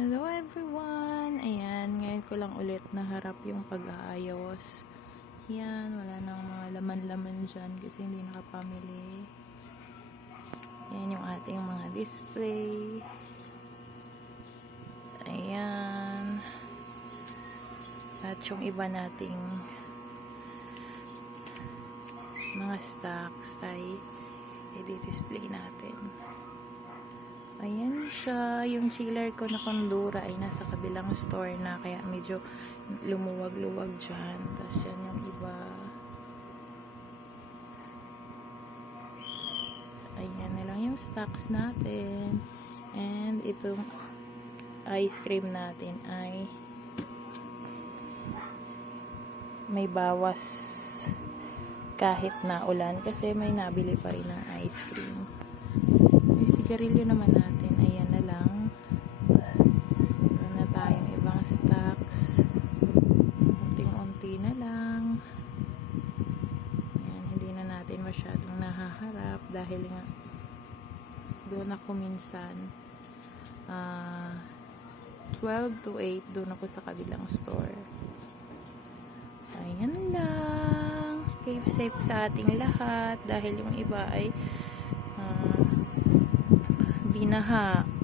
Hello everyone! Ayan, ngayon ko lang ulit naharap yung pag-aayos. Yan, wala nang mga laman-laman dyan kasi hindi nakapamili. Yan yung ating mga display. Ayan. At yung iba nating mga stocks ay i-display natin. Siya. Yung chiller ko na kondura ay nasa kabilang store na kaya medyo lumuwag-luwag dyan. Tapos yan yung iba. Ayan na lang yung stocks natin. And itong ice cream natin ay may bawas kahit na ulan kasi may nabili pa rin ng ice cream. May sigarilyo naman natin. Ayan na lang. Wala na tayong ibang stocks. Unting-unti na lang. Ayan, hindi na natin masyadong nahaharap dahil nga doon ako minsan ah 12 to 8 doon ako sa kabilang store. Ayan lang. Keep safe sa ating lahat dahil yung iba ay ah, binaha.